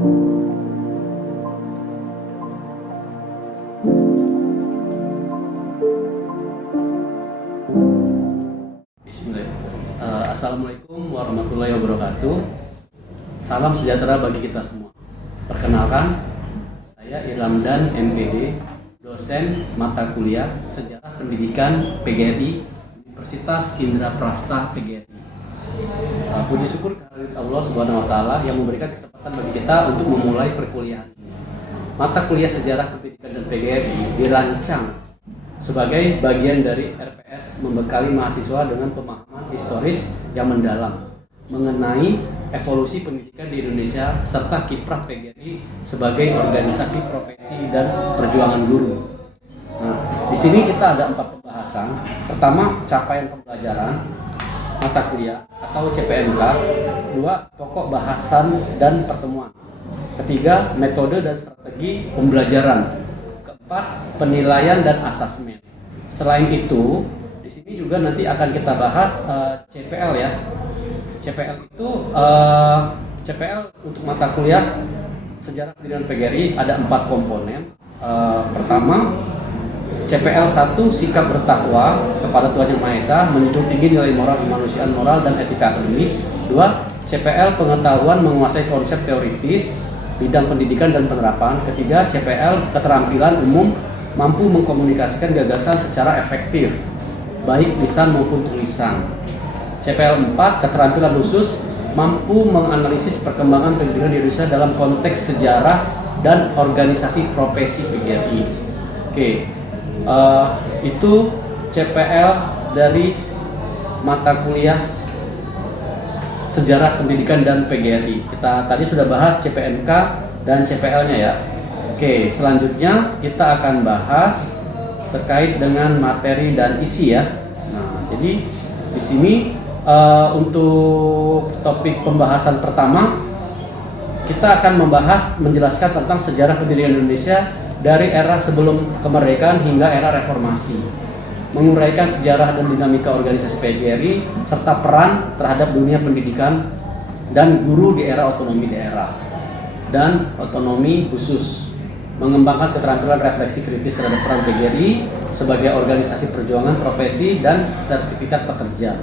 Bismillah. Assalamualaikum warahmatullahi wabarakatuh. Salam sejahtera bagi kita semua. Perkenalkan, saya Irlamdan MPD, dosen mata kuliah Sejarah Pendidikan PGRI, Universitas Indraprasta PGRI. Puji syukur kehadirat Allah Subhanahu wa Ta'ala yang memberikan kesempatan bagi kita untuk memulai perkuliahan ini. Mata kuliah Sejarah Pendidikan dan PGRI dirancang sebagai bagian dari RPS membekali mahasiswa dengan pemahaman historis yang mendalam mengenai evolusi pendidikan di Indonesia serta kiprah PGRI sebagai organisasi profesi dan perjuangan guru. Nah, di sini kita ada 4 pembahasan. Pertama, capaian pembelajaran mata kuliah atau CPMK. 2, pokok bahasan dan pertemuan. Ketiga, metode dan strategi pembelajaran. Keempat, penilaian dan asesmen. Selain itu, di sini juga nanti akan kita bahas CPL ya. CPL itu CPL untuk mata kuliah Sejarah Pendidikan PGRI ada 4 komponen. Pertama, CPL 1, sikap bertakwa kepada Tuhan Yang Maha Esa, menjunjung tinggi nilai moral kemanusiaan, moral dan etika akademik. 2, CPL pengetahuan menguasai konsep teoritis bidang pendidikan dan penerapan. Ketiga, CPL keterampilan umum mampu mengkomunikasikan gagasan secara efektif, baik lisan maupun tulisan. CPL 4, keterampilan khusus mampu menganalisis perkembangan pendidikan di Indonesia dalam konteks sejarah dan organisasi profesi PGRI. Oke, itu CPL dari mata kuliah Sejarah Pendidikan dan PGRI. Kita tadi sudah bahas CPMK dan CPL-nya ya. Oke, selanjutnya kita akan bahas terkait dengan materi dan isi ya. Nah, jadi di sini untuk topik pembahasan pertama kita akan menjelaskan tentang sejarah pendidikan Indonesia dari era sebelum kemerdekaan hingga era reformasi. Menguraikan sejarah dan dinamika organisasi PGRI serta peran terhadap dunia pendidikan dan guru di era otonomi daerah dan otonomi khusus, mengembangkan keterampilan refleksi kritis terhadap peran PGRI sebagai organisasi perjuangan profesi dan sertifikat pekerja.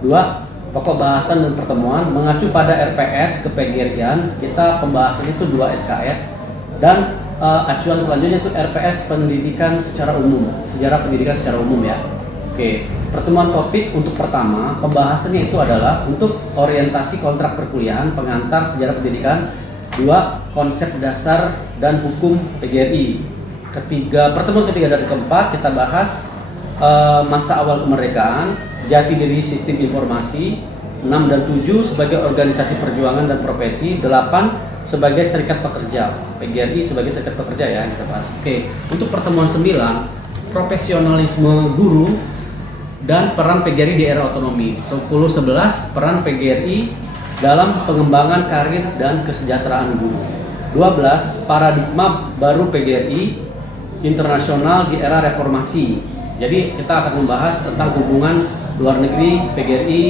2, pokok bahasan dan pertemuan mengacu pada RPS ke PGRI-an, kita pembahasan itu 2 SKS dan acuan selanjutnya itu RPS pendidikan secara umum, sejarah pendidikan secara umum ya. Oke, pertemuan topik untuk pertama pembahasannya itu adalah untuk orientasi kontrak perkuliahan pengantar sejarah pendidikan. 2, konsep dasar dan hukum PGRI. Pertemuan ketiga dan keempat kita bahas masa awal kemerdekaan, jati diri sistem informasi. 6 dan 7 sebagai organisasi perjuangan dan profesi. 8 sebagai serikat pekerja, PGRI sebagai serikat pekerja ya kita bahas. Oke, untuk pertemuan 9, profesionalisme guru dan peran PGRI di era otonomi. 10-11 peran PGRI dalam pengembangan karir dan kesejahteraan guru. 12 paradigma baru PGRI internasional di era reformasi. Jadi kita akan membahas tentang hubungan luar negeri PGRI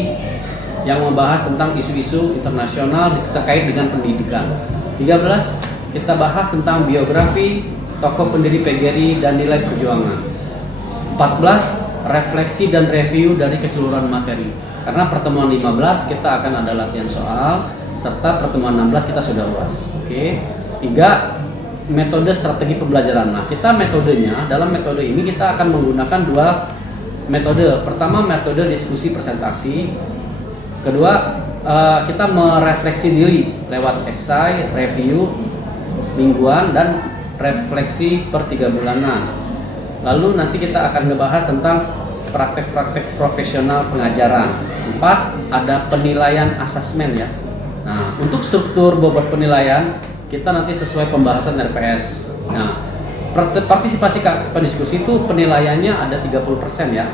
yang membahas tentang isu-isu internasional terkait dengan pendidikan. 13, kita bahas tentang biografi tokoh pendiri PGRI dan nilai perjuangan. 14, refleksi dan review dari keseluruhan materi. Karena pertemuan 15 kita akan ada latihan soal, serta pertemuan 16 kita sudah UAS. Oke. 3, metode strategi pembelajaran. Nah, kita metodenya, dalam metode ini kita akan menggunakan 2 metode. Pertama, metode diskusi presentasi. Kedua, kita merefleksi diri lewat esai, review mingguan, dan refleksi per 3 bulanan. Lalu nanti kita akan ngebahas tentang praktek-praktek profesional pengajaran. 4, ada penilaian asesmen ya. Nah, untuk struktur bobot penilaian, kita nanti sesuai pembahasan RPS. Nah, partisipasi keaktifan diskusi itu penilaiannya ada 30% ya.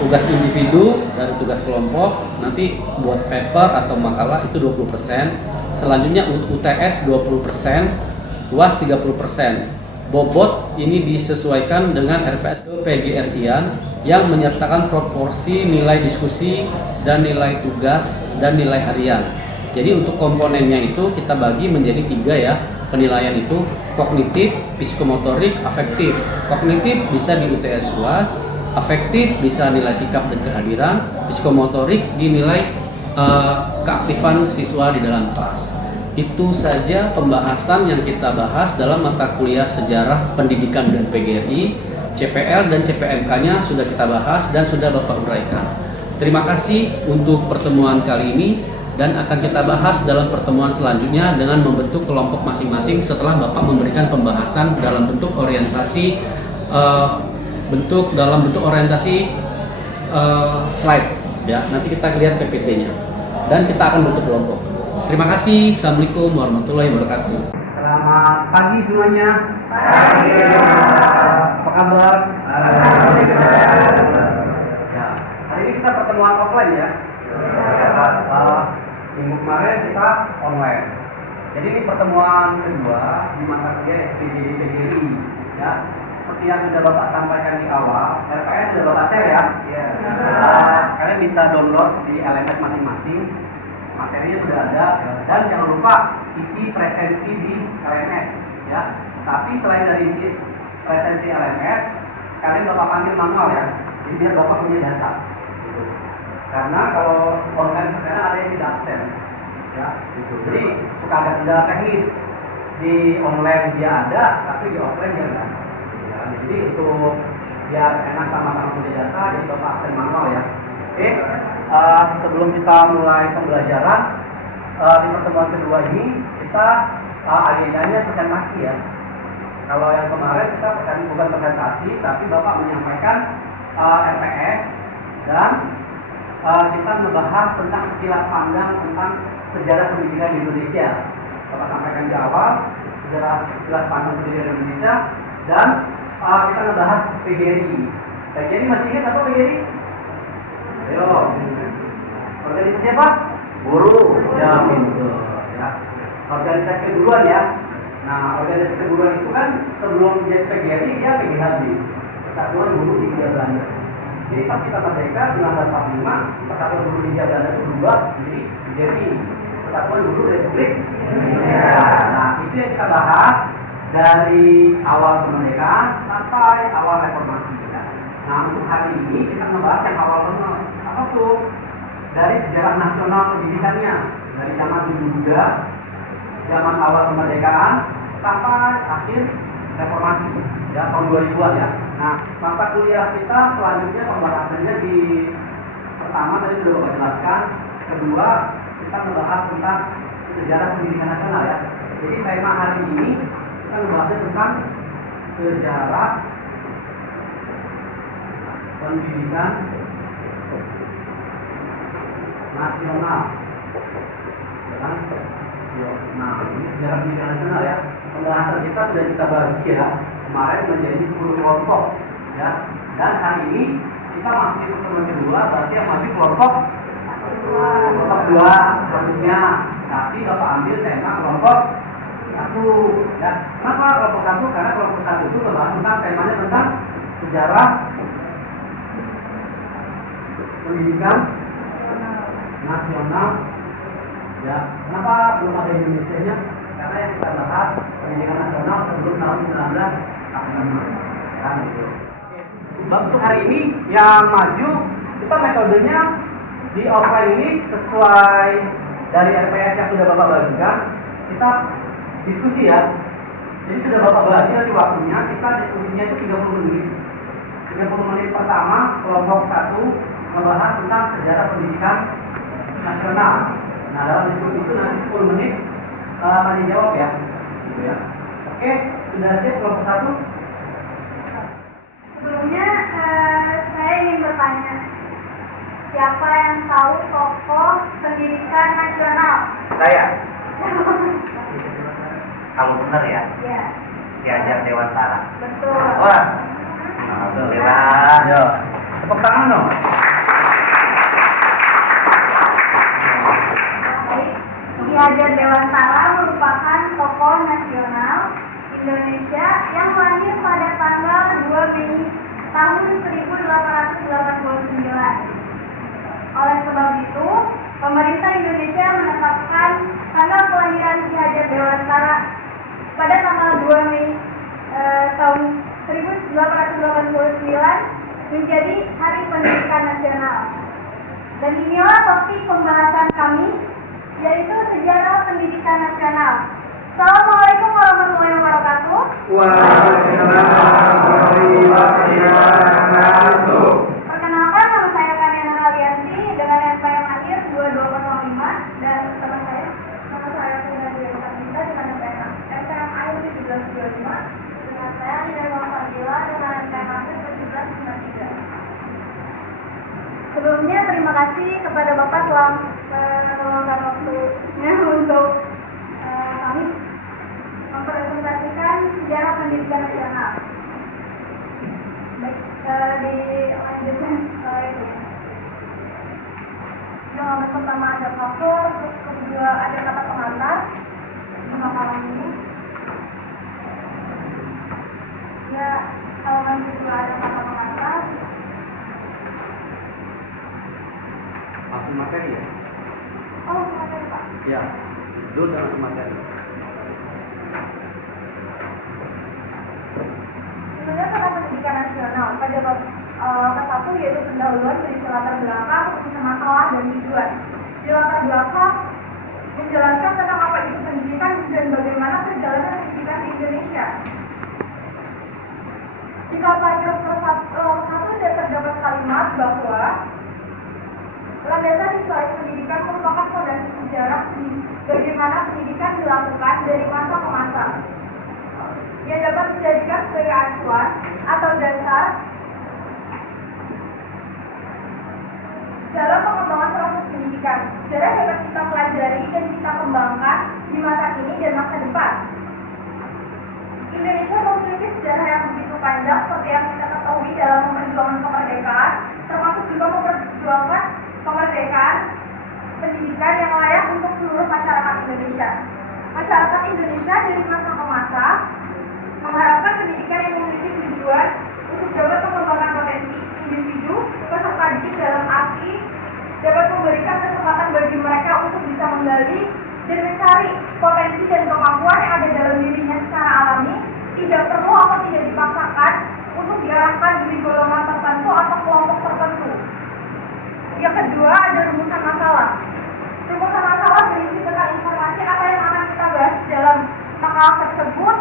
Tugas individu dan tugas kelompok nanti buat paper atau makalah itu 20%. Selanjutnya UTS 20%, UAS 30%. Bobot ini disesuaikan dengan RPS ke PGRI-an yang menyertakan proporsi nilai diskusi dan nilai tugas dan nilai harian. Jadi untuk komponennya itu kita bagi menjadi 3 ya. Penilaian itu kognitif, psikomotorik, afektif. Kognitif bisa di UTS UAS, afektif bisa nilai sikap dan kehadiran, psikomotorik dinilai keaktifan siswa di dalam kelas. Itu saja pembahasan yang kita bahas dalam mata kuliah Sejarah Pendidikan dan PGRI. CPL dan CPMK-nya sudah kita bahas dan sudah Bapak uraikan. Terima kasih untuk pertemuan kali ini dan akan kita bahas dalam pertemuan selanjutnya dengan membentuk kelompok masing-masing setelah Bapak memberikan pembahasan dalam bentuk orientasi slide ya. Nanti kita lihat PPT-nya dan kita akan bentuk kelompok. Terima kasih. Assalamualaikum warahmatullahi wabarakatuh. Selamat pagi semuanya. Pagi. Apa kabar? Ya, hari ini kita pertemuan offline ya. Minggu kemarin kita online. Jadi ini pertemuan kedua di mata kuliah SPGD PGRI ya. Seperti yang sudah Bapak sampaikan di awal, RPS sudah Bapak share ya. Kalian bisa download di LMS masing-masing. Materinya sudah ada dan jangan lupa isi presensi di LMS ya. Tapi selain dari isi presensi LMS, kalian Bapak panggil manual ya. Jadi biar Bapak punya data. Gitu. Karena kalau online kadang ada yang tidak absen ya. Gitu. Jadi suka ada kendala teknis di online dia ada, tapi di offline dia enggak. Ya, jadi untuk biar enak sama-sama punya data, jadi Bapak absen manual ya. Oke. Sebelum kita mulai pembelajaran di pertemuan kedua ini kita agendanya presentasi ya. Kalau yang kemarin kita bukan presentasi tapi Bapak menyampaikan RPS dan kita membahas tentang sekilas pandang tentang sejarah pendidikan di Indonesia. Bapak sampaikan di awal sejarah sekilas pandang pendidikan di Indonesia dan kita membahas PGRI. PGRI masih ingat apa PGRI? Ayo. Organisasi apa? Guru. Ya, betul. Ya. Organisasi keguruan ya. Nah, organisasi keguruan itu kan sebelum jadi PGRI dia PGHB. Persatuan Guru Hindia Belanda. Jadi pas kita merdeka 1945, Persatuan Guru Hindia Belanda itu berubah menjadi PGRI. Persatuan Guru Republik Indonesia. Nah, itu yang kita bahas dari awal kemerdekaan sampai awal reformasi. Nah, untuk hari ini kita membahas yang awal apa tuh? Dari sejarah nasional pendidikannya, dari zaman dulu Buddha, zaman awal kemerdekaan sampai akhir reformasi ya tahun 2000-an ya. Nah, mata kuliah kita selanjutnya pembahasannya di pertama tadi sudah Bapak jelaskan, kedua kita membahas tentang sejarah pendidikan nasional ya. Jadi tema hari ini kita membahas tentang sejarah pendidikan nasional. Nah, ini sejarah pendidikan nasional ya. Pembahasan kita sudah kita bagi ya kemarin menjadi 10 kelompok ya. Dan hari ini kita masuk ke pertemuan kedua, berarti yang maju kelompok dua harusnya. Tapi Bapak ambil tema kelompok 1 ya. Kenapa kelompok 1? Karena kelompok 1 itu membahas tentang temanya tentang sejarah pendidikan nasional ya. Kenapa belum ada Indonesia-nya? Karena yang kita bahas pendidikan nasional sebelum tahun 1945 ya, gitu. Untuk hari ini yang maju kita metodenya di offline ini sesuai dari RPS yang sudah Bapak bagikan, kita diskusi ya. Jadi sudah Bapak bagi nanti waktunya, kita diskusinya itu 30 menit. 30 menit pertama kelompok 1 membahas tentang sejarah pendidikan nasional. Nah, dalam diskusi itu nanti 10 menit tanya jawab ya. Gitu ya. Oke, sudah siap kelompok 1? Sebelumnya saya ingin bertanya, siapa yang tahu tokoh pendidikan nasional? Saya. Kalau benar ya? Iya. Ki Hajar Dewantara. Betul. Wah. Alhamdulillah. Ya. Tepuk tangan dong. Baik. Ki Hajar Dewantara merupakan tokoh nasional Indonesia yang lahir pada tanggal 2 Mei tahun 1889. Oleh sebab itu, Pemerintah Indonesia menetapkan tanggal kelahiran Ki Hajar Dewantara pada tanggal 2 Mei tahun 1889 menjadi Hari Pendidikan Nasional. Dan inilah topik pembahasan kami, yaitu Sejarah Pendidikan Nasional. Assalamualaikum warahmatullahi wabarakatuh. Waalaikumsalam warahmatullahi wabarakatuh. Perkenalkan, nama saya Kaniana Alianti dengan NPM akhir 2205 dan teman saya, nama saya Fina Dewi Sabita dengan NPM akhir 1725. Dengan saya Nida Fadila dengan NPM akhir 1793. Sebelumnya terima kasih kepada Bapak telah meluangkan waktunya untuk kami mempresentasikan sejarah pendidikan nasional. Baik, dilanjutkan isinya. Yang pertama ada cover, terus kedua ada kata pengantar di makalah ini. Ya, halaman kedua ada kata pengantar. Langsung materi ya? Oh, semuanya Pak. Ya, dulu dengan materi. Sebenarnya kata pendidikan nasional pada bab ke-1 yaitu pendahuluan berisi latar belakang, urusan masalah dan tujuan. Di latar belakang menjelaskan tentang apa itu pendidikan dan bagaimana perjalanan pendidikan di Indonesia. Di paragraf ke-1 terdapat kalimat bahwa landasan historis pendidikan merupakan fondasi sejarah bagaimana pendidikan dilakukan dari masa ke masa, yang dapat dijadikan sebagai acuan atau dasar dalam pengembangan proses pendidikan. Sejarah dapat kita pelajari dan kita kembangkan di masa kini dan masa depan. Indonesia memiliki sejarah yang begitu panjang seperti yang kita ketahui dalam memperjuangkan kemerdekaan, termasuk juga memperjuangkan kemerdekaan pendidikan yang layak untuk seluruh masyarakat Indonesia. Masyarakat Indonesia dari masa ke masa mengharapkan pendidikan yang memiliki tujuan untuk dapat mengembangkan potensi individu peserta didik dalam arti dapat memberikan kesempatan bagi mereka untuk bisa menggali dan mencari potensi dan kemampuan yang ada dalam dirinya secara alami, tidak perlu atau tidak dipaksakan untuk diarahkan di golongan tertentu atau kelompok tertentu. Yang kedua ada rumusan masalah. Rumusan masalah berisi tentang informasi apa yang akan kita bahas dalam makalah tersebut.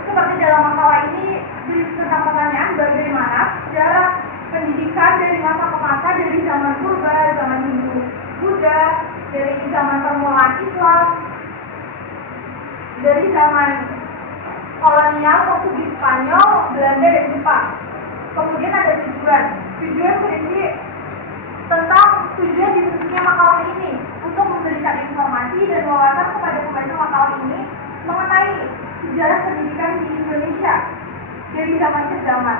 Seperti dalam makalah ini berisi tentang pertanyaan bagaimana sejarah pendidikan dari masa ke masa, dari zaman purba, zaman Hindu, Buddha, dari zaman permulaan Islam, dari zaman kolonial Portugis, Spanyol, Belanda, dan Jepang. Kemudian ada tujuan. Tujuan berisi tentang tujuan dibentuknya makalah ini untuk memberikan informasi dan wawasan kepada pembaca makalah ini mengenai sejarah pendidikan di Indonesia dari zaman ke zaman.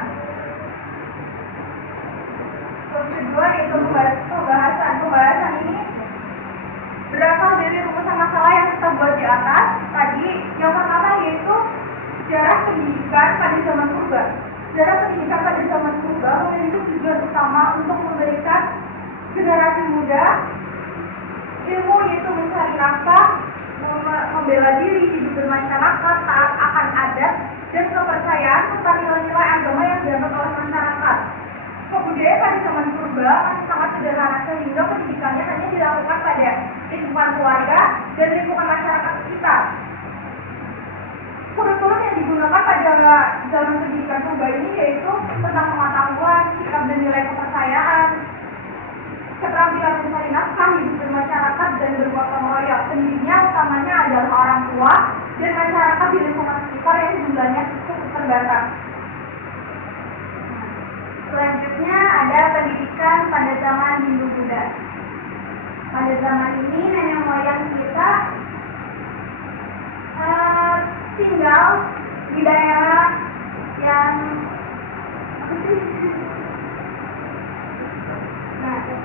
Bab kedua yaitu pembahasan. Pembahasan ini berasal dari rumusan masalah yang kita buat di atas tadi. Yang pertama yaitu sejarah pendidikan pada zaman purba. Sejarah pendidikan pada zaman purba memiliki tujuan utama untuk memberikan generasi muda ilmu, yaitu mencari nafkah, membela diri, hidup bermasyarakat, taat akan adat dan kepercayaan serta nilai-nilai agama yang dianut oleh masyarakat. Kebudayaan pada zaman purba masih sangat sederhana sehingga pendidikannya hanya dilakukan pada lingkungan keluarga dan lingkungan masyarakat sekitar. Kurikulum yang digunakan pada zaman pendidikan purba ini yaitu tentang pengetahuan, sikap dan nilai kepercayaan, keterampilan mencari nafkah, hidup bermasyarakat dan bergotong royong. Pendidiknya utamanya adalah orang tua dan masyarakat di lingkungan sekitar yang jumlahnya cukup terbatas. Selanjutnya ada pendidikan pada zaman Hindu Buddha. Pada zaman ini nenek moyang kita tinggal di daerah yang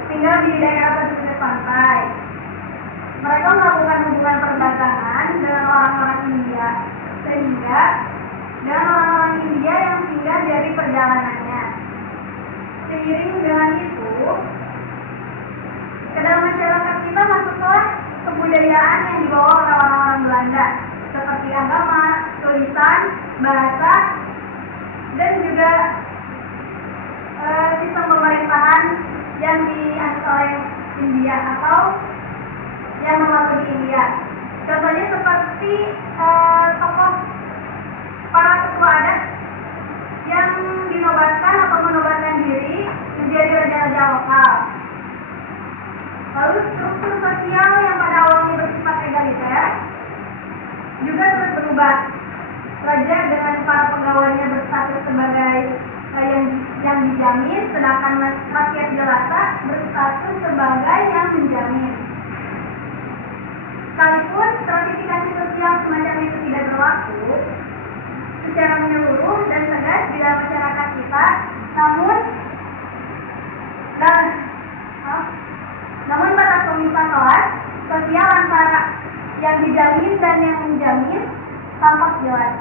tinggal di daerah pesisir pantai. Mereka melakukan hubungan perdagangan dengan orang-orang India, sehingga dengan orang-orang India yang singgah dari perjalanannya. Seiring dengan itu, ke dalam masyarakat kita masuklah kebudayaan yang dibawa oleh orang-orang Belanda, seperti agama, tulisan, bahasa, dan juga sistem pemerintahan yang dianut oleh India atau yang mengaku di India. Contohnya seperti tokoh para ketua adat yang dinobatkan atau menobatkan diri menjadi raja-raja lokal. Lalu struktur sosial yang pada awalnya bersifat egaliter juga terus berubah. Raja dengan para pegawainya berstatus sebagai yang dijamin, sedangkan rakyat jelata berstatus sebagai yang menjamin. Sekalipun stratifikasi sosial semacam itu tidak berlaku secara menyeluruh dan tegas di dalam masyarakat kita, namun batas pemisah kelas sosial antara yang dijamin dan yang menjamin tampak jelas.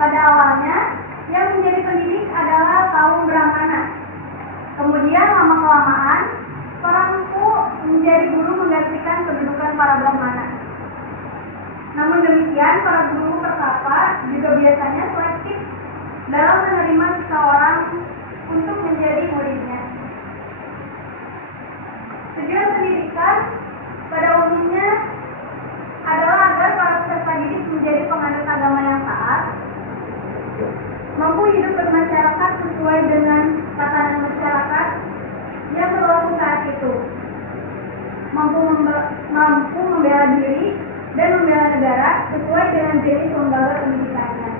Pada awalnya, yang menjadi pendidik adalah kaum Brahmana. Kemudian lama-kelamaan, perangku menjadi guru menggantikan kedudukan para Brahmana. Namun demikian, para guru pertapa juga biasanya selektif dalam menerima seseorang untuk menjadi muridnya. Tujuan pendidikan pada umumnya adalah agar para peserta didik menjadi penganut agama yang taat, mampu hidup bermasyarakat sesuai dengan tatanan masyarakat yang berlaku saat itu, mampu membela diri dan membela negara sesuai dengan jenis lembaga pendidikannya.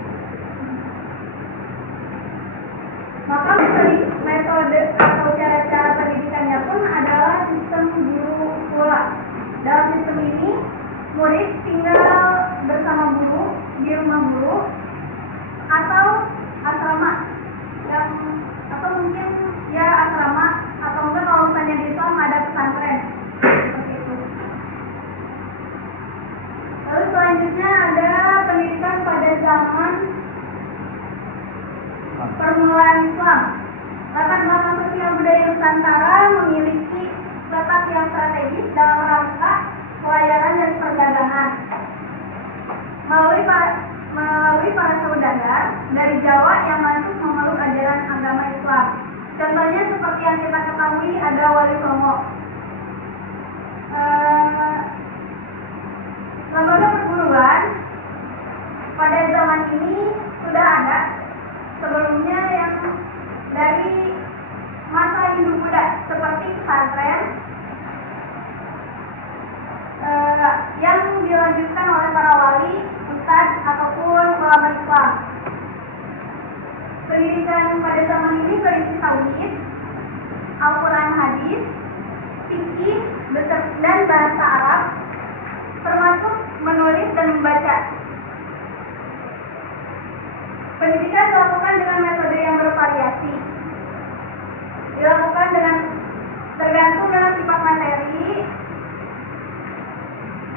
Maka metode atau cara-cara pendidikannya pun adalah sistem guru pula. Dalam sistem ini, murid tinggal bersama guru di rumah guru atau asrama atau mungkin ya asrama, atau enggak kalau misalnya di Islam ada pesantren seperti itu. Lalu selanjutnya ada pendidikan pada zaman permulaan Islam. Latar belakang sosial budaya Nusantara memiliki letak yang strategis dalam rangka pelayaran dan perdagangan melalui para saudagar dari Jawa yang masuk memeluk ajaran agama Islam. Contohnya seperti yang kita ketahui ada Wali Songo. Lembaga perguruan pada zaman ini sudah ada sebelumnya yang dari masa Hindu-Buddha seperti pesantren yang dilanjutkan oleh para wali, ustadz ataupun ulama Islam. Pendidikan pada zaman ini berisi tauhid, Al-Quran, hadis, fikih, dan bahasa Arab, termasuk menulis dan membaca. Pendidikan dilakukan dengan metode yang bervariasi. Dilakukan tergantung dengan sifat materi,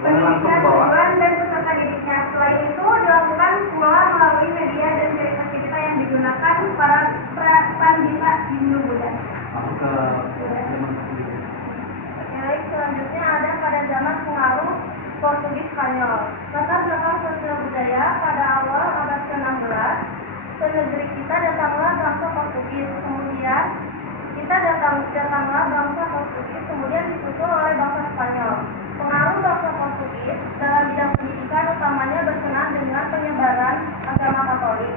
pendidikan tujuan dan peserta didiknya. Selain itu dilakukan pula melalui media dan cerita-cerita yang digunakan para pandita Hindu-Buddha. Baik, selanjutnya ada pada zaman pengaruh Portugis Spanyol. Latar belakang sosial budaya pada awal abad ke-16, ke negeri kita datanglah bangsa Portugis, kemudian datanglah bangsa Portugis, kemudian disusul oleh bangsa Spanyol. Pengaruh bangsa Portugis dalam bidang pendidikan utamanya berkenaan dengan penyebaran agama Katolik.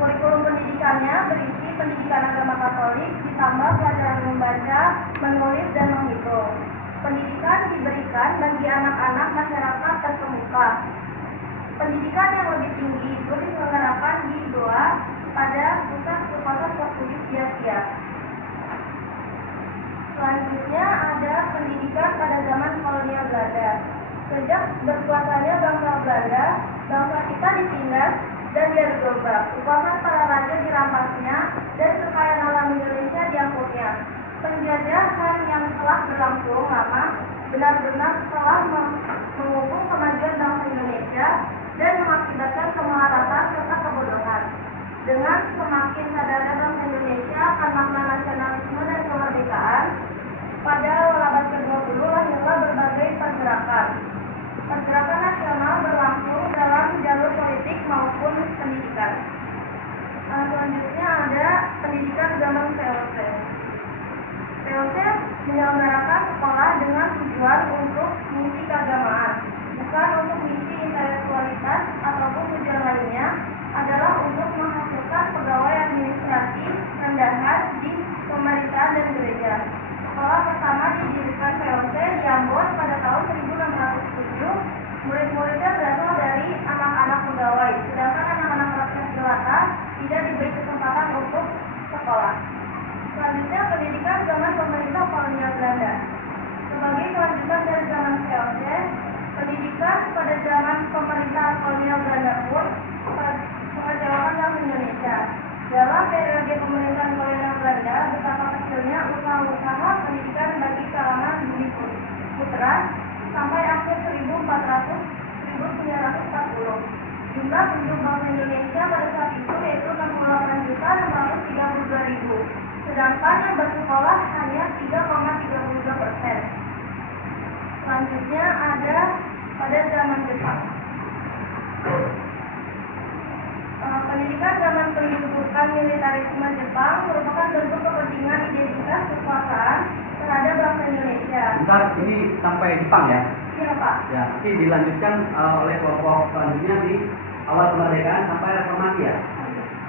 Kurikulum pendidikannya berisi pendidikan agama Katolik ditambah pelajaran membaca, menulis, dan menghitung. Pendidikan diberikan bagi anak-anak masyarakat terkemuka. Pendidikan yang lebih tinggi itu diselenggarakan di Goa pada pusat kekuasaan Portugis di Asia. Selanjutnya ada pendidikan pada zaman kolonial Belanda. Sejak berkuasanya bangsa Belanda, bangsa kita ditindas dan diadu domba. Kekuasaan para raja dirampasnya dan kekayaan alam Indonesia diangkutnya. Penjajahan yang telah berlangsung lama benar-benar telah menghukum kemajuan bangsa Indonesia dan mengakibatkan kemelaratan serta kebodohan. Dengan semakin sadarnya bangsa Indonesia akan makna nasionalisme dan kemerdekaan, Pada abad ke-20 lahirlah berbagai pergerakan. Pergerakan nasional berlangsung dalam jalur politik maupun pendidikan. Selanjutnya ada pendidikan zaman VOC. VOC menyelenggarakan sekolah dengan tujuan untuk misi keagamaan, bukan untuk misi intelektualitas ataupun tujuan lainnya, adalah untuk menghasilkan pegawai administrasi rendahan di pemerintahan dan gereja. Sekolah pertama didirikan VOC di Ambon pada tahun 1607. Murid-muridnya berasal dari anak-anak pegawai, sedangkan anak-anak rakyat jelata tidak diberi kesempatan untuk sekolah. Selanjutnya, pendidikan zaman pemerintah kolonial Belanda. Sebagai kelanjutan dari zaman VOC, pendidikan pada zaman pemerintah kolonial Belanda pun mengecewakan bangsa Indonesia. Dalam periode pemerintahan kolonial Belanda, betapa kecilnya usaha-usaha pendidikan bagi kalangan bumi putra sampai akhir 1940. Jumlah penduduk bangsa Indonesia pada saat itu yaitu 68.632.000, sedangkan yang bersekolah hanya 3,32%. Selanjutnya ada pada zaman Jepang. Pendidikan zaman pendudukan militerisme Jepang merupakan bentuk kepentingan identitas kekuasaan terhadap bangsa Indonesia. Bentar, ini sampai Jepang ya? Iya, Pak. Ya, nanti dilanjutkan oleh kelompok selanjutnya di awal kemerdekaan sampai reformasi ya?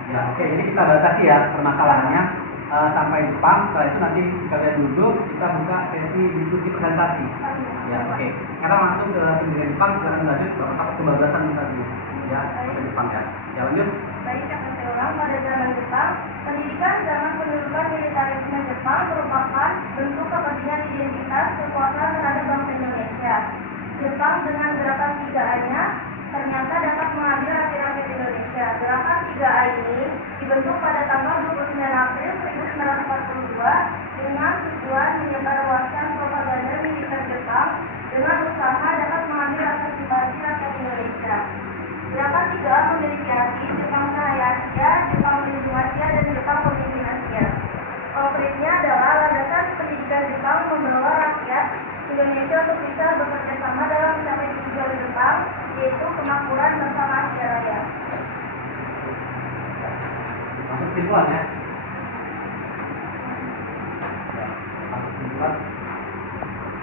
Ya, oke. Jadi kita batasi ya permasalahannya sampai Jepang. Setelah itu nanti kalian duduk, kita buka sesi diskusi presentasi. Ya, oke. Sekarang langsung ke pendidikan Jepang. Silakan lanjut ke otak kebablasan tadi. Ya, ke Jepang ya. Ya, lanjut. Baik, akan saya ulang. Pada zaman Jepang, pendidikan zaman pendudukan militerisme Jepang merupakan bentuk kepentingan identitas kekuasaan terhadap bangsa Indonesia. Jepang dengan gerakan 3A-nya ternyata dapat mengambil rakyat Indonesia. Gerakan 3A ini dibentuk pada tanggal 29 April 1942 dengan tujuan menyebarluaskan propaganda militer Jepang dengan usaha dapat mengambil rasa simpati rakyat Indonesia. Gerakan 3A memiliki arti Jepang Cahaya Asia, Jepang Melindungi Asia, dan Jepang Pemimpin Asia. Konkretnya adalah landasan pendidikan Jepang membawa rakyat Indonesia untuk bisa bekerja sama dalam mencapai tujuan Jepang, yaitu kemakmuran bersama Asia Raya. Masuk kesimpulan ya. Masuk kesimpulan.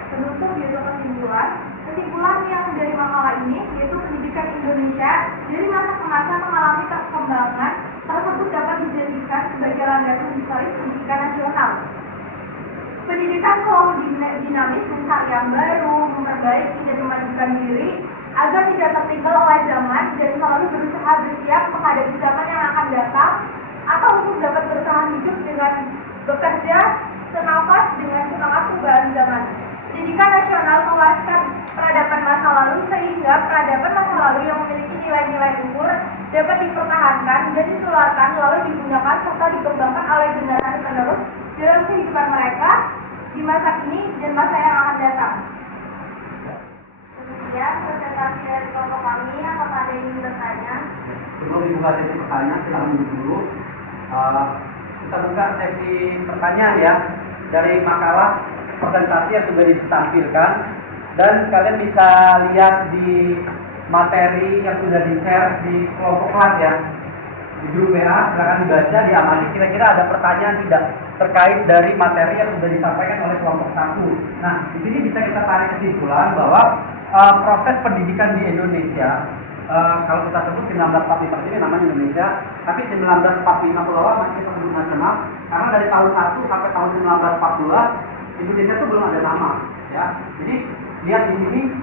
Penutup yaitu kesimpulan. Kesimpulan yang dari makalah ini yaitu pendidikan Indonesia dari masa ke masa mengalami perkembangan tersebut dapat dijadikan sebagai landasan historis pendidikan nasional. Pendidikan selalu dinamis, mencari yang baru, memperbaiki dan memajukan diri agar tidak tertinggal oleh zaman dan selalu berusaha bersiap menghadapi zaman yang akan datang atau untuk dapat bertahan hidup dengan bekerja senafas dengan semangat perubahan zaman. Pendidikan nasional mewariskan peradaban masa lalu sehingga peradaban masa lalu yang memiliki nilai-nilai luhur dapat dipertahankan dan ditularkan lalu digunakan serta dikembangkan oleh generasi penerus dalam kehidupan mereka di masa kini dan masa yang akan datang. Demikian presentasi dari kelompok kami. Apakah ada yang ingin bertanya? Sebelum dibuka sesi pertanyaan, silakan duduk dulu. Kita buka sesi pertanyaan ya dari makalah presentasi yang sudah ditampilkan, dan kalian bisa lihat di materi yang sudah di-share di kelompok kelas ya, di grup WA. Silakan dibaca, diamati kira-kira ada pertanyaan tidak terkait dari materi yang sudah disampaikan oleh kelompok 1. Nah, di sini bisa kita tarik kesimpulan bahwa proses pendidikan di Indonesia, kalau kita sebut 1945 sini namanya Indonesia, tapi 1945 Pulau masih kita sebut nasional karena dari tahun 1 sampai tahun 1942 Indonesia itu belum ada nama ya. Jadi lihat di sini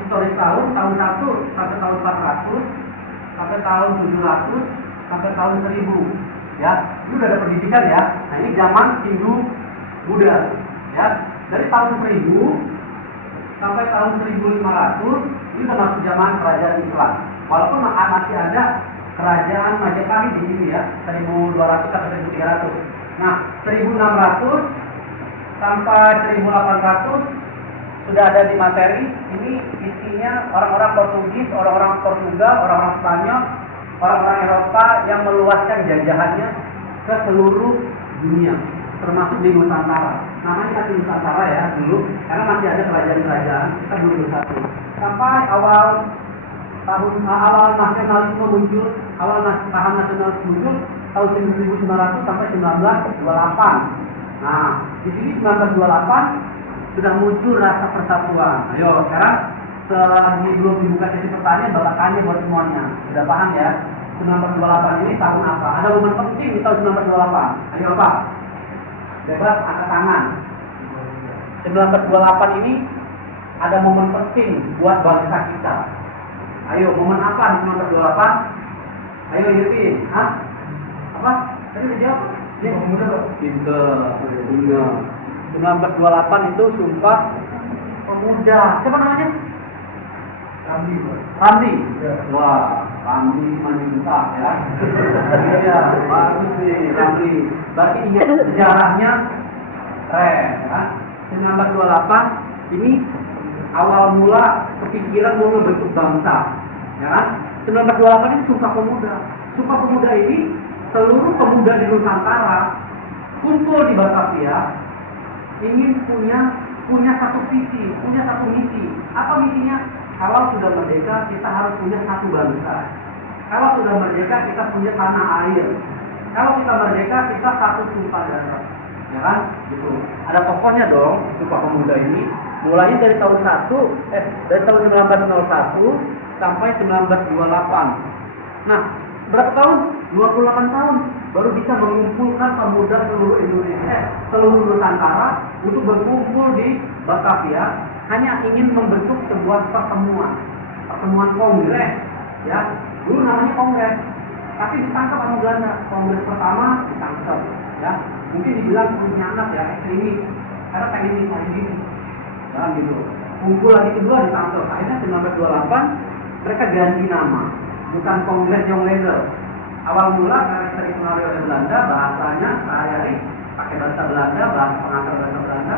historis tahun 1 sampai tahun 400 sampai tahun 700 sampai tahun 1000 ya. Ini udah ada pendidikan ya. Nah, ini zaman Hindu Buddha ya. Dari tahun 1000 sampai tahun 1500 ini udah masuk zaman kerajaan Islam. Walaupun masih ada kerajaan Majapahit di sini ya, 1200 sampai 1300. Nah, 1600 sampai 1800 sudah ada di materi. Ini isinya orang-orang Portugis, orang-orang Portugal, orang-orang Spanyol, orang-orang Eropa yang meluaskan jajahannya ke seluruh dunia, termasuk di Nusantara. Namanya masih Nusantara ya dulu, karena masih ada kerajaan-kerajaan, kita belum bersatu. Sampai awal nasionalisme muncul, paham nasionalisme muncul tahun 1900 sampai 1928. Nah, di sini 1928 sudah muncul rasa persatuan. Ayo sekarang selagi belum dibuka sesi pertanyaan, Bapak tanya buat semuanya. Sudah paham ya? 1928 ini tahun apa? Ada momen penting di tahun 1928. Ayo Bapak, bebas angkat tangan. 1928 ini ada momen penting buat bangsa kita. Ayo, momen apa di 1928? Ayo Yeti, hah? Apa? Tadi dijawab? Dia pemuda kok. Pinter. 1928 itu Sumpah Pemuda. Siapa namanya? Ramli. Wah, Ramli Simanjuntak ya. Iya, bagus nih Ramli. Berarti ingat sejarahnya keren kan? 1928 ini awal mula kepikiran mau membentuk bangsa, ya kan? 1928 ini Sumpah Pemuda. Sumpah Pemuda ini seluruh pemuda di Nusantara kumpul di Batavia, ingin punya satu visi, punya satu misi. Apa misinya? Kalau sudah merdeka kita harus punya satu bangsa. Kalau sudah merdeka kita punya tanah air. Kalau kita merdeka kita satu tumpah darah. Ya kan? Gitu. Ada tokohnya dong, Sumpah Pemuda ini. Mulainya dari tahun 1901 sampai 1928. Nah, berapa tahun? 28 tahun baru bisa mengumpulkan pemuda seluruh Indonesia, seluruh Nusantara untuk berkumpul di Batavia, hanya ingin membentuk sebuah pertemuan kongres, ya. Dulu namanya kongres, tapi ditangkap sama Belanda. Kongres pertama ditangkap, ya. Mungkin dibilang pengkhianat ya, ekstremis, karena pengen misahin diri, ya gitu. Kumpul lagi kedua ditangkap. Akhirnya 1928 mereka ganti nama, bukan Kongres Young Leader. Awal mula karena kita dipengaruhi oleh Belanda, bahasanya sehari-hari pakai bahasa Belanda, bahasa pengantar bahasa Belanda,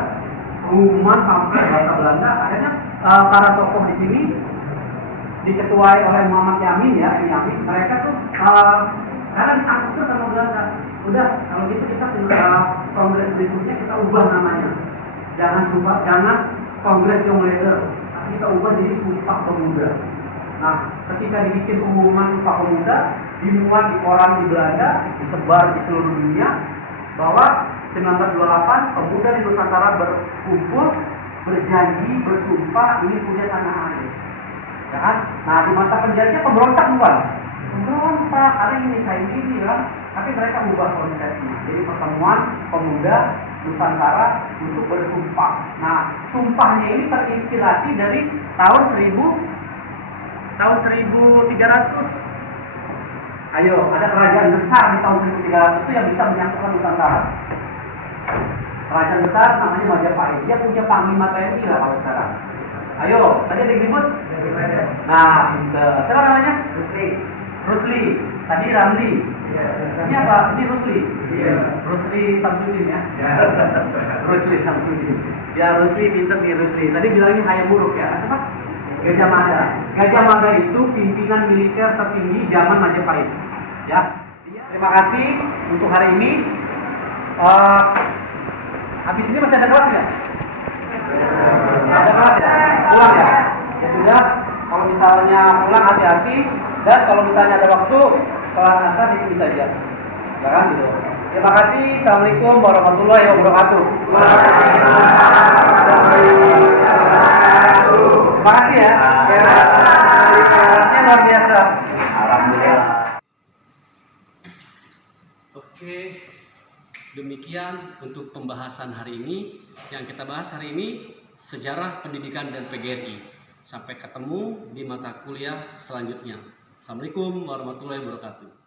pengumuman pamflet bahasa Belanda. Akhirnya para tokoh di sini diketuai oleh Muhammad Yamin ya, Yamin. Mereka tuh karena ditangkap tuh sama Belanda. Udah, kalau gitu kita kongres berikutnya kita ubah namanya. Jangan Kongres Young Leader, tapi kita ubah jadi Sumpah Pemuda. Nah, ketika dibikin pengumuman Sumpah Pemuda, dimuat di koran di Belanda, disebar di seluruh dunia bahwa 1928 pemuda di Nusantara berkumpul, berjanji, bersumpah ini punya tanah air. Ya kan? Nah, di mata penjajah pemberontak bukan? Pemberontak, ada yang misahin diri kan? Tapi mereka ubah konsepnya. Jadi pertemuan pemuda Nusantara untuk bersumpah. Nah, sumpahnya ini terinspirasi dari tahun 1300. Ayo, ada kerajaan besar di tahun 1300 itu yang bisa menyatukan Nusantara. Kerajaan besar namanya Majapahit. Dia punya panglima TNI lah kalau sekarang. Ayo, tadi ada yang ribut? Nah, siapa namanya? Rusli. Tadi Ramli. Ini apa? Ini Rusli. Rusli Samsudin ya. Rusli Samsudin. Ya, Rusli pinter nih Rusli. Tadi bilangnya Hayam Wuruk ya. Siapa? Gajah Mada. Gajah Mada itu pimpinan militer tertinggi zaman Majapahit. Ya. Terima kasih untuk hari ini. Habis ini masih ada kelas nggak? Ada kelas ya? Pulang ya? Ya sudah. Kalau misalnya pulang hati-hati. Dan kalau misalnya ada waktu, sholat asar di sini saja. Ya kan gitu. Terima kasih. Assalamualaikum warahmatullahi wabarakatuh. Terima kasih ya. Kelasnya luar biasa. Alhamdulillah. Oke, demikian untuk pembahasan hari ini. Yang kita bahas hari ini sejarah pendidikan dan PGRI. Sampai ketemu di mata kuliah selanjutnya. Assalamualaikum warahmatullahi wabarakatuh.